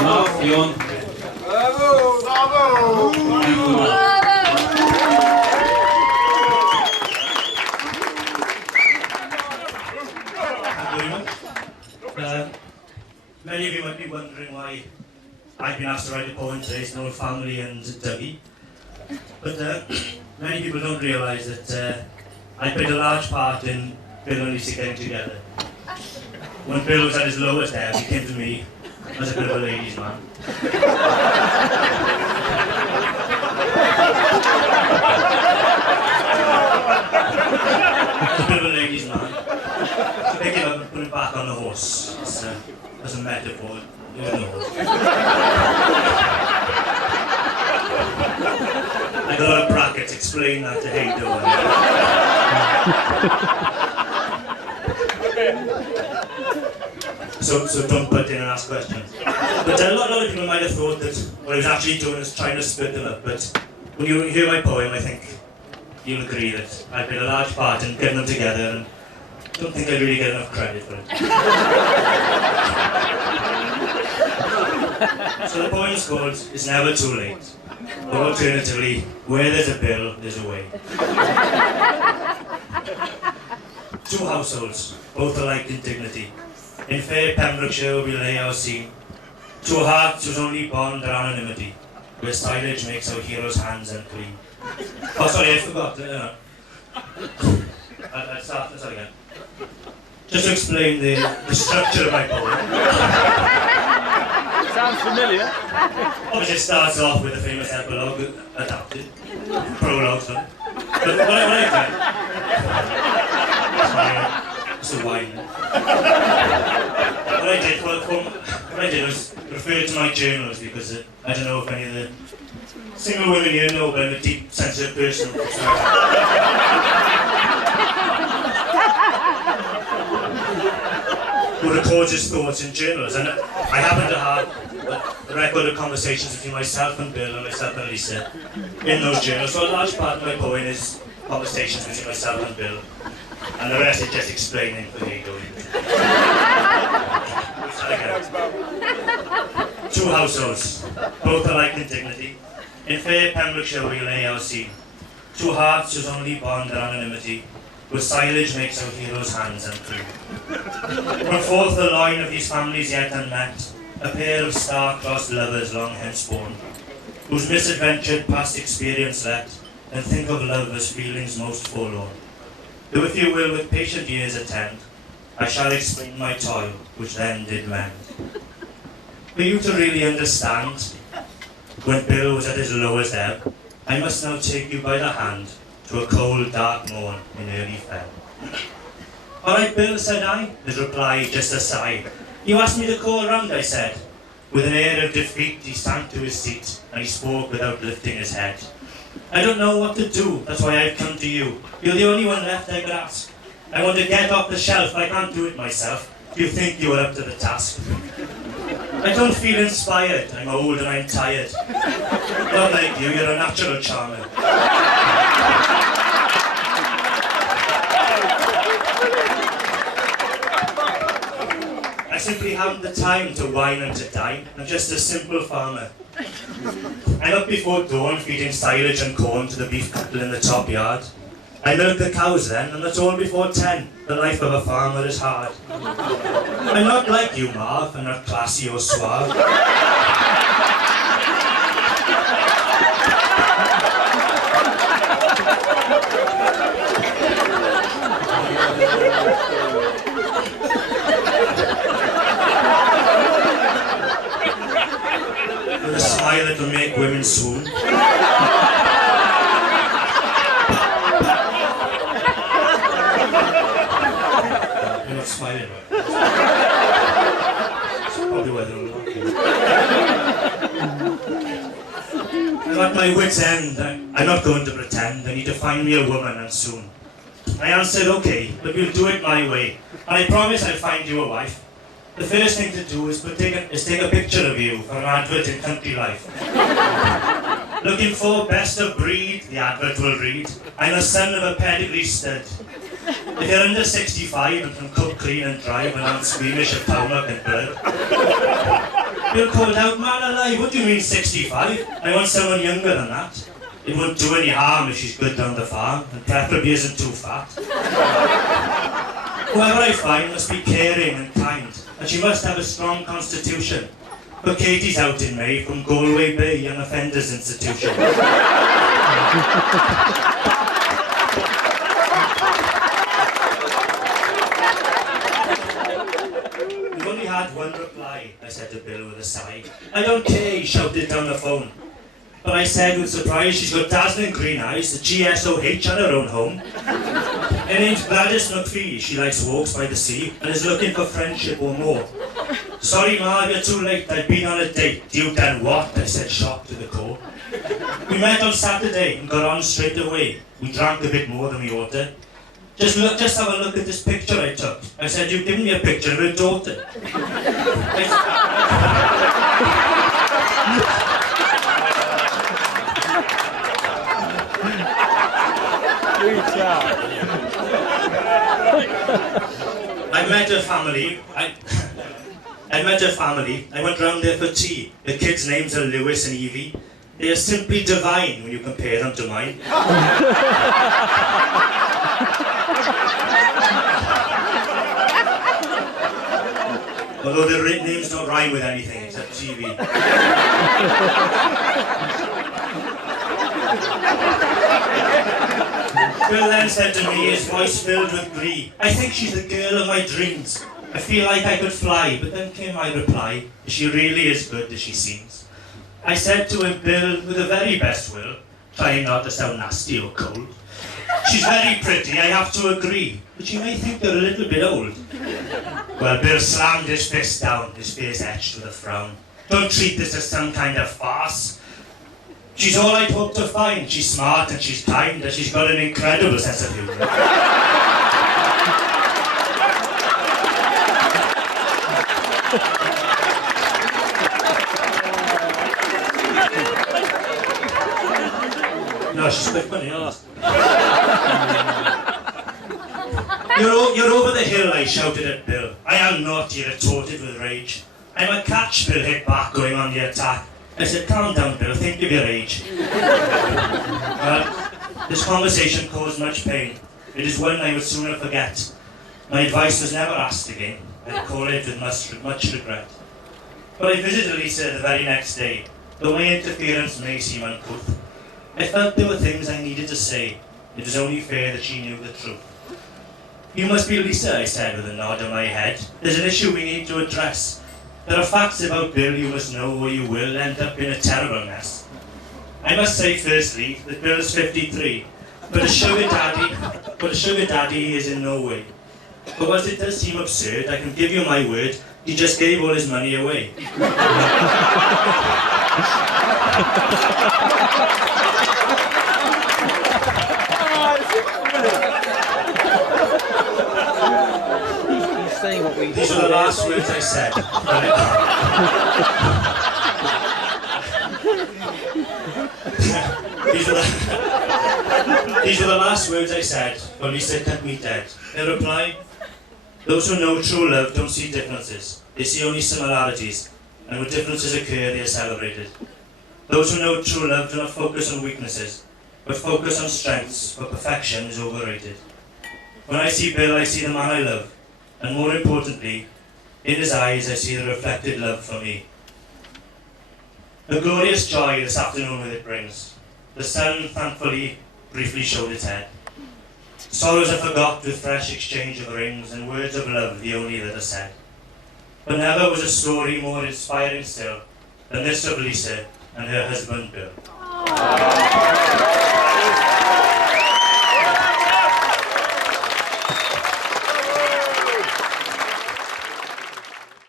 Marve, you on? Bravo! Bravo! Many of you might be wondering why I've been asked to write a poem today. It's an old family and Dougie. But many people don't realise that I played a large part in Bill and Lisa getting together. When Bill was at his lowest ebb, he came to me as a bit of a ladies' man. A bit of a ladies' man. Pick him up and put him back on the horse. It's, as a metaphor, you know. Like a lot of brackets explain that to Hato. So don't butt in and ask questions. But a lot of people might have thought that what I was actually doing is trying to split them up. But when you hear my poem, I think you'll agree that I played a large part in getting them together, and I don't think I really get enough credit for it. So the poem's called It's Never Too Late. Or alternatively, where there's a bill, there's a way. Two households, both alike in dignity. In fair Pembrokeshire we lay our scene. Two hearts whose only bond are anonymity, where silage makes our heroes' hands unclean. Oh, sorry, I forgot. I'll start this again. Just to explain the structure of my poem. Sounds familiar. Obviously it starts off with the famous epilogue adapted. Prologue, sorry. But what I did... It's a wine. What I did was refer to my journals because I don't know if any of the single women here know, but I have a deep sense of personal who records his thoughts in journals, and I happen to have a record of conversations between myself and Bill and myself and Lisa in those journals. So a large part of my poem is conversations between myself and Bill, and the rest is just explaining for me going. Two households, both alike in dignity. In fair Pembrokeshire we lay our scene. Two hearts whose only bond are anonymity, where silage makes our heroes' hands unclean. From forth the line of these families yet unmet, a pair of star-crossed lovers long hence born, whose misadventured past experience let them think of love as feelings most forlorn. Though if you will with patient ears attend, I shall explain my toil, which then did mend. For you to really understand, when Bill was at his lowest ebb, I must now take you by the hand to a cold, dark morn in early Feb. All right, Bill, said I, his reply just a sigh. You asked me to call round, I said. With an air of defeat, he sank to his seat, and he spoke without lifting his head. I don't know what to do, that's why I've come to you. You're the only one left I could ask. I want to get off the shelf, I can't do it myself. Do you think you are up to the task? I don't feel inspired, I'm old and I'm tired. Not like you, you're a natural charmer. I simply haven't the time to wine and to dine. I'm just a simple farmer. I'm up before dawn feeding silage and corn to the beef cattle in the top yard. I milk the cows then, and that's all before 10. The life of a farmer is hard. I'm not like you, Marv. I'm not classy or suave. With a smile that will make women swoon. You're not smiling, right? That's probably why they're all laughing. I'm at my wit's end. I'm not going to pretend. I need to find me a woman, and soon. I answered, okay, but we'll do it my way. And I promise I'll find you a wife. The first thing to do is take a picture of you for an advert in Country Life. Looking for best of breed, the advert will read. I'm the son of a pedigree stud. If you're under 65 and can cook, clean and drive and aren't squeamish of powder and blood. Bill called out, "Man alive, what do you mean 65? I want someone younger than that. It won't do any harm if she's good down the farm, and preferably isn't too fat. Whoever I find must be caring and kind, and she must have a strong constitution. But Katie's out in May from Galway Bay Young Offenders Institution." "We've only had one reply," I said to Bill with a sigh. "I don't care," he shouted down the phone. But I said with surprise, "She's got dazzling green eyes, a GSOH and her own home. Her name's Gladys McPhee, she likes walks by the sea, and is looking for friendship or more." "Sorry Ma, you're too late, I've been on a date." "You've done what?" I said, shocked to the core. "We met on Saturday and got on straight away. We drank a bit more than we ordered. Just have a look at this picture I took." I said, "You've given me a picture of her daughter." I met her family. I went round there for tea. The kids' names are Lewis and Evie. They are simply divine when you compare them to mine. Although their names don't rhyme with anything except TV. Bill then said to me, his voice filled with glee, "I think she's the girl of my dreams. I feel like I could fly." But then came my reply, "She really is good as she seems." I said to him, "Bill, with the very best will, trying not to sound nasty or cold, she's very pretty, I have to agree, but you may think they're a little bit old." Well, Bill slammed his fist down, his face etched with a frown. "Don't treat this as some kind of farce. She's all I'd hoped to find. She's smart and she's kind, and she's got an incredible sense of humour." No, she's quite funny, honest. You're over the hill," I shouted at Bill. "I am not," he retorted with rage. "I'm a catch," Bill hit back, going on the attack. I said, "Calm down, Bill, think of your age." Well, this conversation caused much pain. It is one I would sooner forget. My advice was never asked again. I recall it with much regret. But I visited Lisa the very next day. Though my interference may seem uncouth, I felt there were things I needed to say. It was only fair that she knew the truth. "You must be Lisa," I said with a nod of my head. "There's an issue we need to address. There are facts about Bill you must know, or you will end up in a terrible mess. I must say firstly that Bill's 53, but a sugar daddy he is in no way. But whilst it does seem absurd, I can give you my word, he just gave all his money away." These are the last words I said. These are the last words I said when Lisa cut me dead. In reply, "Those who know true love don't see differences. They see only similarities, and when differences occur, they are celebrated. Those who know true love do not focus on weaknesses, but focus on strengths, for perfection is overrated. When I see Bill, I see the man I love, and more importantly, in his eyes I see the reflected love for me. A glorious joy this afternoon with it brings. The sun, thankfully, briefly showed its head. Sorrows are forgot with fresh exchange of rings, and words of love the only that are said. But never was a story more inspiring still than this of Lisa and her husband Bill.